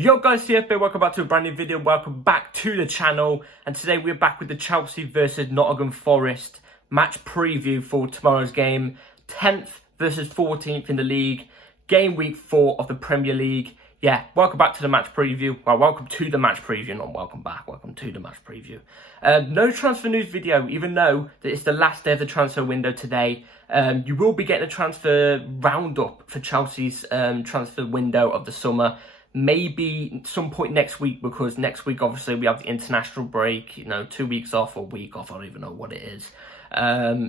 Yo guys, CFB, welcome back to a brand new video, welcome back to the channel, and today we're back with the Chelsea versus Nottingham Forest match preview for tomorrow's game, 10th versus 14th in the league, game week 4 of the Premier League. Yeah, welcome back to the match preview. Well, welcome to the match preview, not welcome back, welcome to the match preview. No transfer news video, even though that it's the last day of the transfer window today. You will be getting a transfer roundup for Chelsea's transfer window of the summer. Maybe some point next week, because next week obviously we have the international break, 2 weeks off or a week off, I don't even know what it is,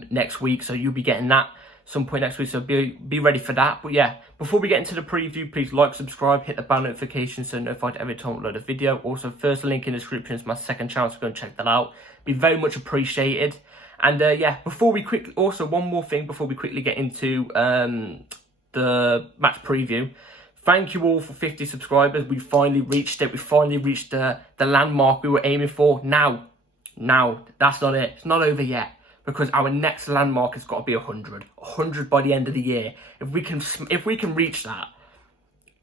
next week, so you'll be getting that some point next week, so be ready for that. But yeah, before we get into the preview, please like, subscribe, hit the bell notification so notified every time I upload a video. Also, first link in the description is my second channel, so go and check that out, be very much appreciated. And yeah, before we quickly, also one more thing before we quickly get into the match preview. Thank you all for 50 subscribers. We finally reached it. We finally reached the landmark we were aiming for. Now, that's not it. It's not over yet, because our next landmark has got to be 100. 100 by the end of the year. If we can reach that,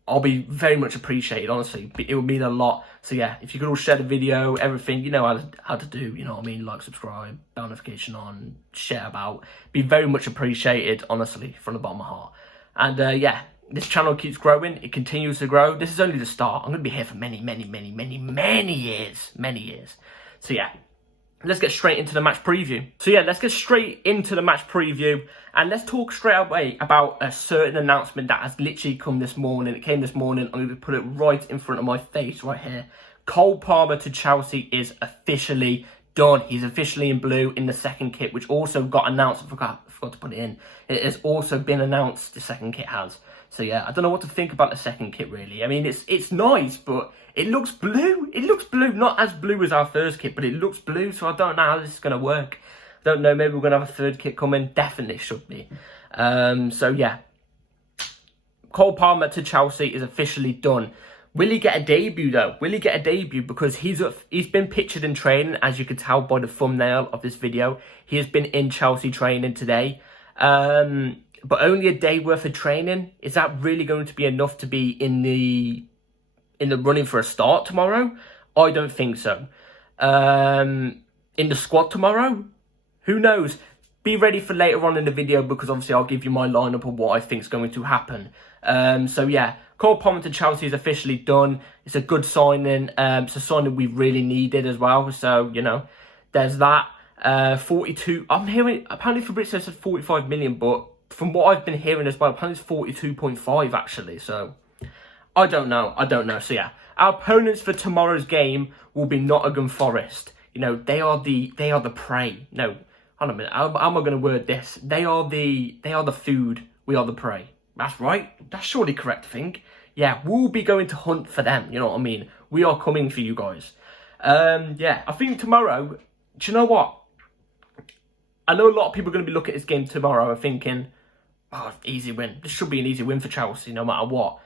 I'll be very much appreciated, honestly. It would mean a lot. So yeah, if you could all share the video, everything, you know how to do, you know what I mean? Like, subscribe, bell notification on, share about. Be very much appreciated, honestly, from the bottom of my heart. And yeah, this channel keeps growing. It continues to grow. This is only the start. I'm going to be here for many years. Many years. So yeah, let's get straight into the match preview. And let's talk straight away about a certain announcement that has literally come this morning. It came this morning. I'm going to put it right in front of my face right here. Cole Palmer to Chelsea is officially done. He's officially in blue in the second kit, which also got announced. I forgot to put it in. It has also been announced, the second kit has. So yeah, I don't know what to think about the second kit really. I mean, it's nice, but it looks blue. It looks blue, not as blue as our first kit, but it looks blue. So I don't know how this is going to work. I don't know, maybe we're going to have a third kit coming. Definitely should be. So yeah, Cole Palmer to Chelsea is officially done. Will he get a debut though? Will he get a debut? Because he's been pictured in training, as you can tell by the thumbnail of this video. He has been in Chelsea training today. But only a day worth of training. Is that really going to be enough to be in the running for a start tomorrow? I don't think so. In the squad tomorrow? Who knows? Be ready for later on in the video, because obviously I'll give you my lineup of what I think is going to happen. So yeah, Cole Palmer to Chelsea is officially done. It's a good signing. It's a signing we really needed as well. So, there's that. 42. I'm hearing, apparently Fabrizio said 45 million, but from what I've been hearing as well, apparently it's 42.5 actually. So I don't know. So yeah, our opponents for tomorrow's game will be Nottingham Forest. They are the prey. No, hold on a minute. How am I going to word this? They are the food. We are the prey. That's right. That's surely correct, I think. Yeah, we'll be going to hunt for them. You know what I mean? We are coming for you guys. Yeah, I think tomorrow, do you know what? I know a lot of people are going to be looking at this game tomorrow and thinking, oh, easy win. This should be an easy win for Chelsea, no matter what.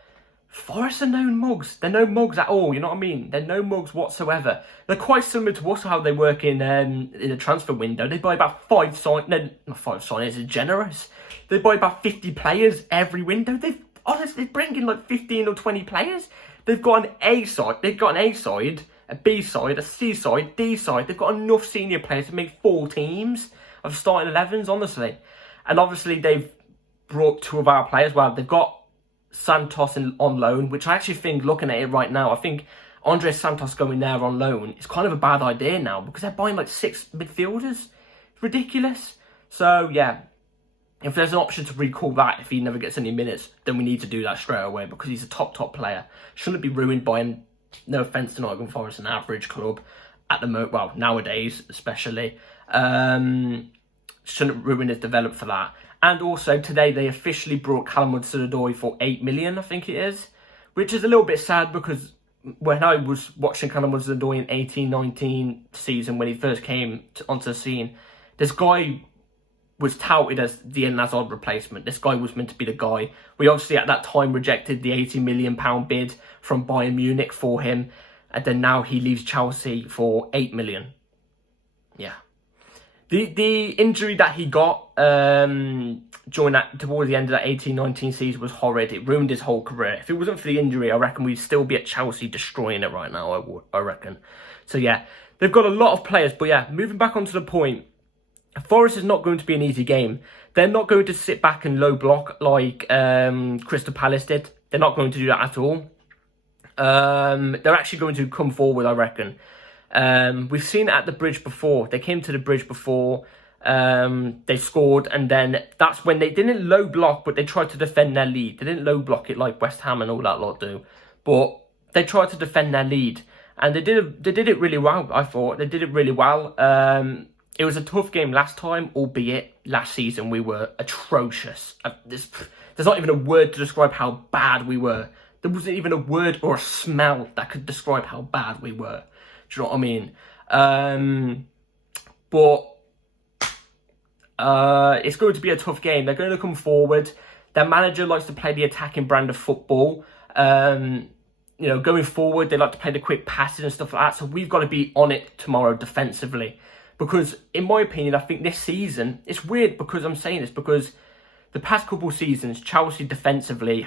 Forest are no mugs. They're no mugs at all, you know what I mean? They're no mugs whatsoever. They're quite similar to us, how they work in the transfer window. They buy about 5 signings. No, not 5 signings, it's generous. They buy about 50 players every window. They've honestly bring in like 15 or 20 players. They've got an A side. They've got an A side, a B side, a C side, D side. They've got enough senior players to make 4 teams of starting 11s, honestly. And obviously they've brought 2 of our players. Well, they've got Santos on loan, which I actually think, looking at it right now, I think Andres Santos going there on loan is kind of a bad idea now, because they're buying like 6 midfielders. It's ridiculous. So yeah, if there's an option to recall that if he never gets any minutes, then we need to do that straight away, because he's a top player. Shouldn't be ruined by him. No offence to Nottingham Forest, an average club at the moment, well, nowadays especially. Shouldn't ruin his development for that. And also today they officially brought Callum Hudson-Odoi for 8 million, I think it is, which is a little bit sad, because when I was watching Callum Hudson-Odoi in 18-19 season, when he first came onto the scene, this guy was touted as the Eden Hazard replacement. This guy was meant to be the guy. We obviously at that time rejected the £80 million bid from Bayern Munich for him, and then now he leaves Chelsea for 8 million. Yeah. The injury that he got towards the end of that 18-19 season was horrid. It ruined his whole career. If it wasn't for the injury, I reckon we'd still be at Chelsea destroying it right now, I reckon. So yeah, they've got a lot of players. But yeah, moving back onto the point, Forest is not going to be an easy game. They're not going to sit back and low block like Crystal Palace did. They're not going to do that at all. They're actually going to come forward, I reckon. We've seen it at the Bridge before. They came to the Bridge before. They scored, and then that's when they didn't low block, but they tried to defend their lead. They didn't low block it like West Ham and all that lot do, but they tried to defend their lead, and they did it really well. I thought they did it really well. It was a tough game last time, albeit last season we were atrocious. There's not even a word to describe how bad we were. There wasn't even a word or a smell that could describe how bad we were. Do you know what I mean? But it's going to be a tough game. They're going to come forward. Their manager likes to play the attacking brand of football. You know, going forward, they like to play the quick passes and stuff like that. So we've got to be on it tomorrow defensively. Because, in my opinion, I think this season, it's weird because I'm saying this, because the past couple of seasons, Chelsea defensively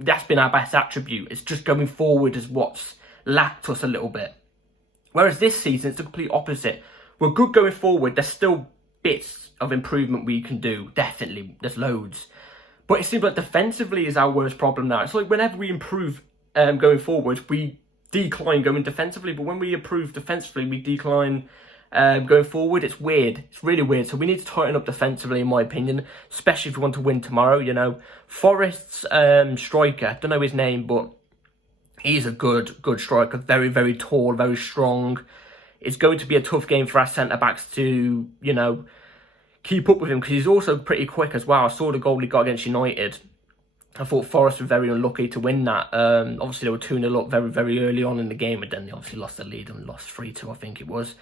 that's been our best attribute. It's just going forward is what's lacked us a little bit. Whereas this season, it's the complete opposite. We're good going forward. There's still bits of improvement we can do. Definitely. There's loads. But it seems like defensively is our worst problem now. It's like whenever we improve going forward, we decline going defensively. But when we improve defensively, we decline going forward. It's weird. It's really weird. So we need to tighten up defensively, in my opinion, especially if we want to win tomorrow. You know, Forest's striker, don't know his name, but he's a good striker. Very, very tall, very strong. It's going to be a tough game for our centre-backs to, you know, keep up with him, because he's also pretty quick as well. I saw the goal he got against United. I thought Forest were very unlucky to win that. Obviously, they were 2-0 up very, very early on in the game, and then they obviously lost the lead and lost 3-2, I think it was.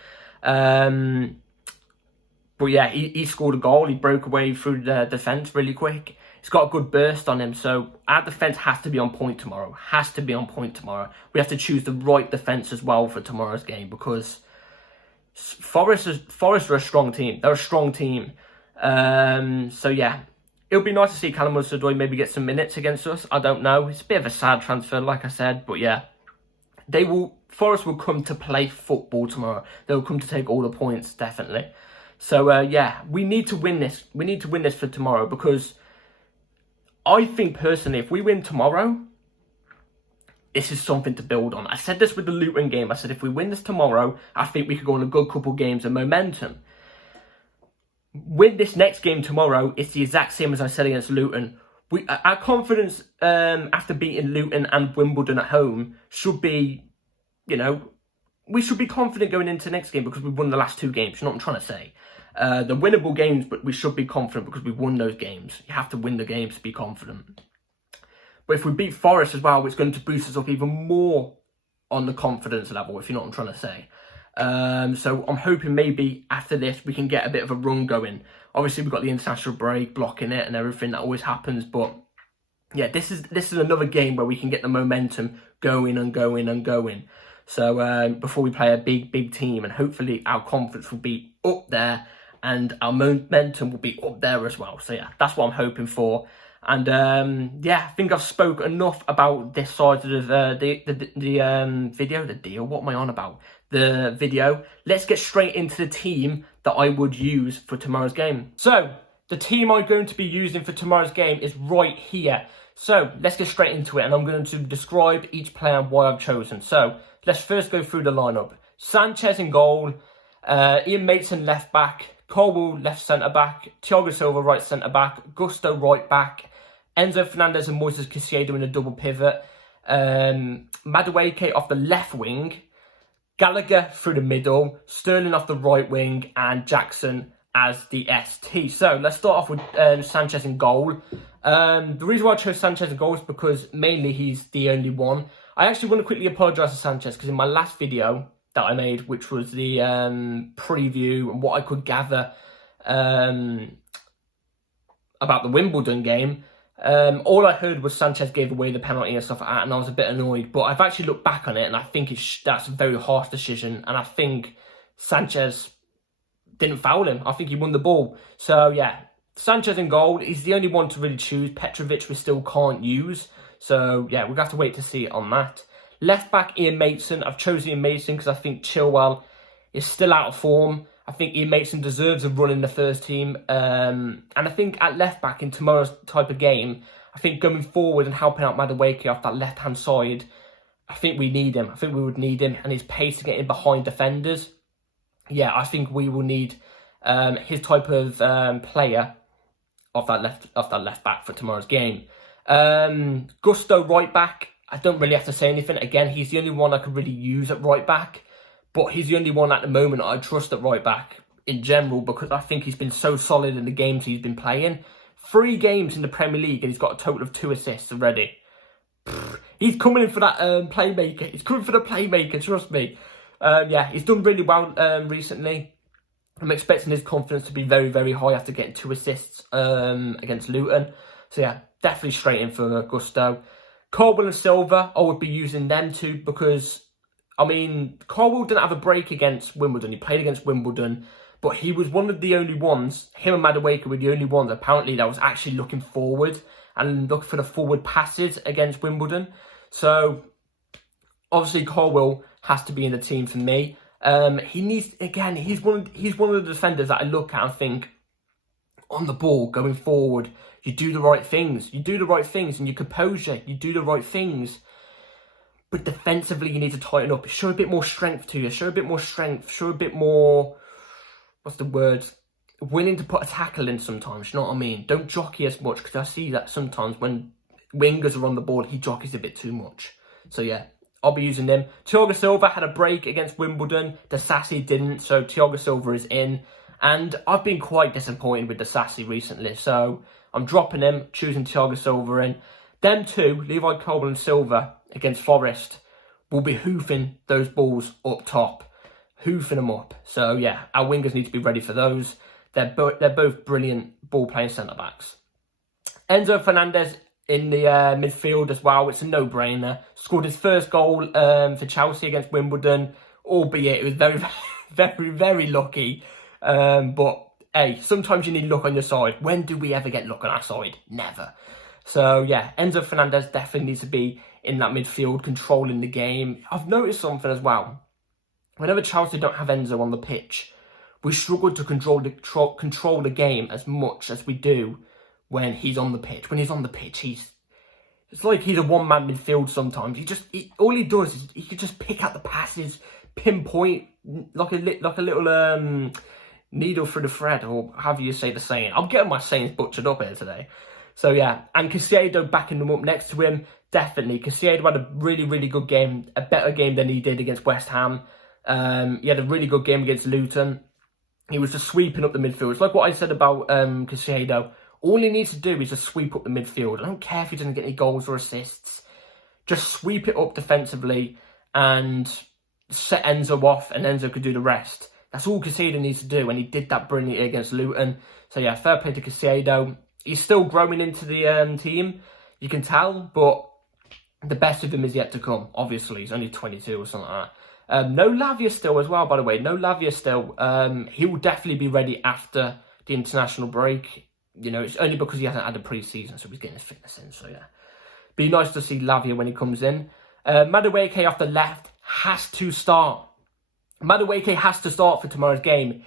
But yeah, he scored a goal. He broke away through the defence really quick. He's got a good burst on him. So our defence has to be on point tomorrow. Has to be on point tomorrow. We have to choose the right defence as well for tomorrow's game, because Forest are a strong team. They're a strong team. So yeah, it'll be nice to see Callum Hudson-Odoi maybe get some minutes against us. I don't know. It's a bit of a sad transfer, like I said. But yeah, Forest will come to play football tomorrow. They'll come to take all the points, definitely. So yeah, we need to win this. We need to win this for tomorrow, because I think personally, if we win tomorrow, this is something to build on. I said this with the Luton game. I said if we win this tomorrow, I think we could go on a good couple games of momentum. Win this next game tomorrow, it's the exact same as I said against Luton. Our confidence after beating Luton and Wimbledon at home should be, you know, we should be confident going into the next game because we've won the last two games. You know what I'm trying to say? The winnable games, but we should be confident because we've won those games. You have to win the games to be confident. But if we beat Forest as well, it's going to boost us up even more on the confidence level, if you know what I'm trying to say. So I'm hoping maybe after this we can get a bit of a run going. Obviously we've got the international break blocking it and everything, that always happens. But yeah, this is another game where we can get the momentum going and going and going. So before we play a big team, and hopefully our confidence will be up there and our momentum will be up there as well. So yeah, that's what I'm hoping for. And yeah, I think I've spoke enough about this side of the video, the deal. What am I on about? The video. Let's get straight into the team that I would use for tomorrow's game. So the team I'm going to be using for tomorrow's game is right here. So let's get straight into it, and I'm going to describe each player and why I've chosen. So let's first go through the lineup. Sanchez in goal, Ian Mason left back, Colwell left centre back, Thiago Silva right centre back, Gusto right back, Enzo Fernandez and Moises Caicedo in a double pivot, Madueke off the left wing, Gallagher through the middle, Sterling off the right wing, and Jackson as the ST. So let's start off with Sanchez in goal. The reason why I chose Sanchez in goal is because mainly he's the only one. I actually want to quickly apologise to Sanchez because in my last video that I made, which was the preview and what I could gather about the Wimbledon game, all I heard was Sanchez gave away the penalty and stuff like that, and I was a bit annoyed. But I've actually looked back on it, and I think that's a very harsh decision. And I think Sanchez didn't foul him. I think he won the ball. So, yeah, Sanchez in goal. He's the only one to really choose. Petrovic we still can't use. So, yeah, we're going to have to wait to see it on that. Left back, Ian Mason. I've chosen Ian Mason because I think Chilwell is still out of form. I think Ian Mason deserves a run in the first team. And I think at left back in tomorrow's type of game, I think going forward and helping out Madueke off that left-hand side, I think we need him. I think we would need him. And his pace to get in behind defenders. Yeah, I think we will need his type of player off that left back for tomorrow's game. Gusto right back. I don't really have to say anything. Again, he's the only one I could really use at right back. But he's the only one at the moment I trust at right back in general because I think he's been so solid in the games he's been playing. 3 games in the Premier League and he's got a total of 2 assists already. He's coming in for that playmaker. He's coming for the playmaker, trust me. Yeah, he's done really well recently. I'm expecting his confidence to be very, very high after getting 2 assists against Luton. So yeah, definitely straight in for Gusto. Caldwell and Silva, I would be using them too because, I mean, Caldwell didn't have a break against Wimbledon. He played against Wimbledon, but he was one of the only ones, him and Madueke were the only ones apparently that was actually looking forward and looking for the forward passes against Wimbledon. So, obviously Caldwell has to be in the team for me. He needs, again, he's one of the defenders that I look at and think, on the ball, going forward, you do the right things. You do the right things in your composure. You do the right things. But defensively, you need to tighten up. Show a bit more strength to you. Show a bit more strength. Show a bit more, what's the word? Willing to put a tackle in sometimes, you know what I mean? Don't jockey as much, because I see that sometimes when wingers are on the ball, he jockeys a bit too much. So yeah, I'll be using them. Thiago Silva had a break against Wimbledon. The Sassy didn't, so Thiago Silva is in. And I've been quite disappointed with the Sassy recently, so I'm dropping him, choosing Thiago Silva in. Them two, Levi Caldwell and Silva, against Forest, will be hoofing those balls up top. Hoofing them up. So yeah, our wingers need to be ready for those. They're both brilliant ball-playing centre-backs. Enzo Fernandez in the midfield as well. It's a no-brainer. Scored his first goal for Chelsea against Wimbledon, albeit it was very, very, very lucky. But hey, sometimes you need luck on your side. When do we ever get luck on our side? Never. So yeah, Enzo Fernandez definitely needs to be in that midfield, controlling the game. I've noticed something as well. Whenever Chelsea don't have Enzo on the pitch, we struggle to control the game as much as we do when he's on the pitch. When he's on the pitch, it's like he's a one-man midfield sometimes. All he does is he can just pick out the passes, pinpoint like a little needle through the thread, or however you say the saying. I'm getting my sayings butchered up here today. So yeah, and Caicedo backing them up next to him, definitely. Caicedo had a really, really good game, a better game than he did against West Ham. He had a really good game against Luton. He was just sweeping up the midfield. It's like what I said about Caicedo. All he needs to do is just sweep up the midfield. I don't care if he doesn't get any goals or assists. Just sweep it up defensively and set Enzo off, and Enzo could do the rest. That's all Caicedo needs to do, and he did that brilliantly against Luton. So yeah, fair play to Caicedo. He's still growing into the team, you can tell, but the best of him is yet to come, obviously. He's only 22 or something like that. No Lavia still as well, by the way. No Lavia still. He will definitely be ready after the international break. You know, it's only because he hasn't had a pre-season, so he's getting his fitness in. So yeah, be nice to see Lavia when he comes in. Madueke off the left has to start. Madueke has to start for tomorrow's game.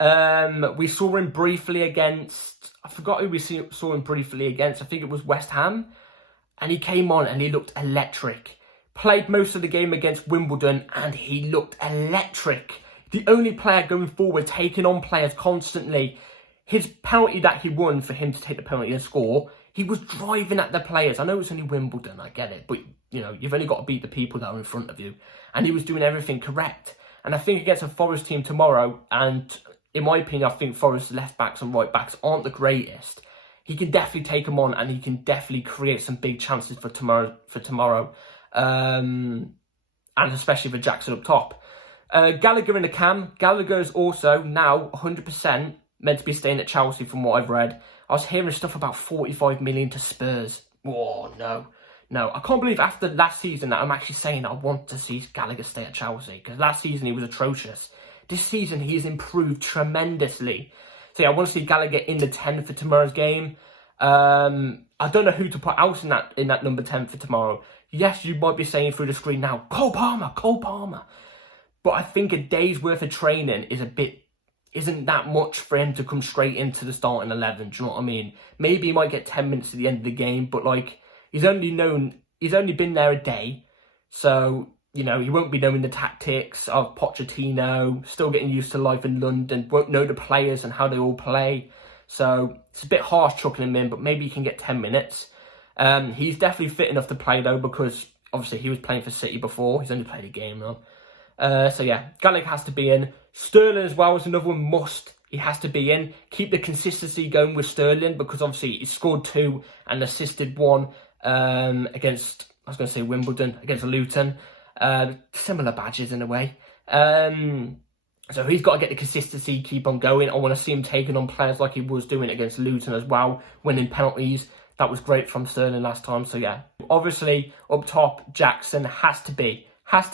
We saw him briefly against, I forgot who we saw him briefly against. I think it was West Ham. And he came on and he looked electric. Played most of the game against Wimbledon and he looked electric. The only player going forward, taking on players constantly. His penalty that he won for him to take the penalty and score, he was driving at the players. I know it's only Wimbledon, I get it. But, you know, you've only got to beat the people that are in front of you. And he was doing everything correct. And I think against a Forest team tomorrow, and in my opinion, I think Forest's left backs and right backs aren't the greatest. He can definitely take them on, and he can definitely create some big chances for tomorrow, and especially for Jackson up top. Gallagher in the cam. Gallagher is also now 100% meant to be staying at Chelsea, from what I've read. I was hearing stuff about 45 million to Spurs. Oh no, I can't believe after last season that I'm actually saying I want to see Gallagher stay at Chelsea, because last season he was atrocious. this season he's improved tremendously. So yeah, I want to see Gallagher in the 10 for tomorrow's game. I don't know who to put out in that number 10 for tomorrow. Yes, you might be saying through the screen now, Cole Palmer. But I think a day's worth of training isn't that much for him to come straight into the starting 11. Do you know what I mean? Maybe he might get 10 minutes at the end of the game, but like he's only been there a day, so you know he won't be knowing the tactics of Pochettino. Still getting used to life in London. Won't know the players and how they all play. So it's a bit harsh chucking him in, but maybe he can get 10 minutes. He's definitely fit enough to play though, because obviously he was playing for City before. He's only played a game though. So yeah, Gallagher has to be in. Sterling as well is another one must. He has to be in. Keep the consistency going with Sterling, because obviously he scored 2 and assisted 1 against, I was going to say Wimbledon, against Luton. Similar badges in a way. So he's got to get the consistency, keep on going. I want to see him taking on players like he was doing against Luton as well, winning penalties. That was great from Sterling last time. So yeah, obviously up top, Jackson has to be. I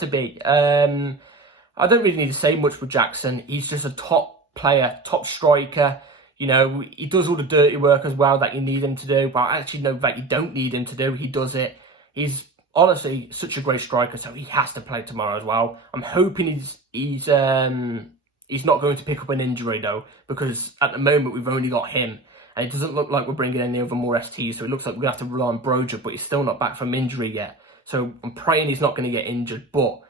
don't really need to say much with Jackson. He's just a top player, top striker. You know, he does all the dirty work as well that you need him to do. But I actually know that you don't need him to do. He does it. He's honestly such a great striker, so he has to play tomorrow as well. I'm hoping he's not going to pick up an injury though, because at the moment we've only got him, and it doesn't look like we're bringing any other more STs. So it looks like we're gonna have to rely on Broja, but he's still not back from injury yet. So I'm praying he's not going to get injured. But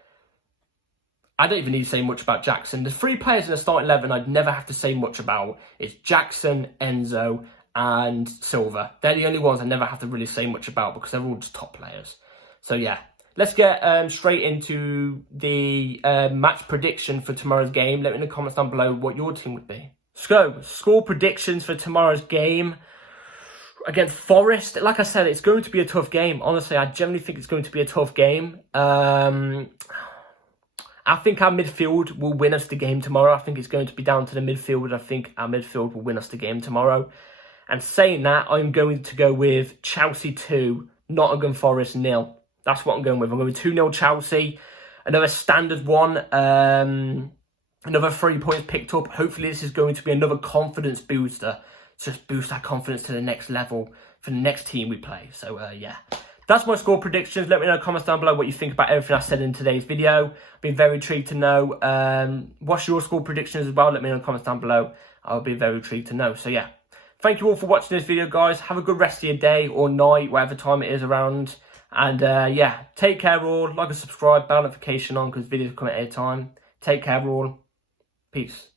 I don't even need to say much about Jackson. There's 3 players in the starting 11 I'd never have to say much about. It's Jackson, Enzo, and Silva. They're the only ones I never have to really say much about, because they're all just top players. So yeah, let's get straight into the match prediction for tomorrow's game. Let me know in the comments down below what your team would be. So, score predictions for tomorrow's game against Forest. Like I said, it's going to be a tough game. Honestly, I generally think it's going to be a tough game. I think our midfield will win us the game tomorrow. I think it's going to be down to the midfield. I think our midfield will win us the game tomorrow. And saying that, I'm going to go with Chelsea 2, Nottingham Forest 0. That's what I'm going with. I'm going with 2-0 Chelsea. Another standard one. Another 3 points picked up. Hopefully this is going to be another confidence booster. Just boost our confidence to the next level for the next team we play. So, yeah. That's my score predictions. Let me know in the comments down below what you think about everything I said in today's video. I'd be very intrigued to know. What's your score predictions as well? Let me know in the comments down below. I'll be very intrigued to know. So, yeah. Thank you all for watching this video, guys. Have a good rest of your day or night, whatever time it is around. And, yeah, take care all. Like and subscribe, bell notification on, because videos come at any time. Take care all. Peace.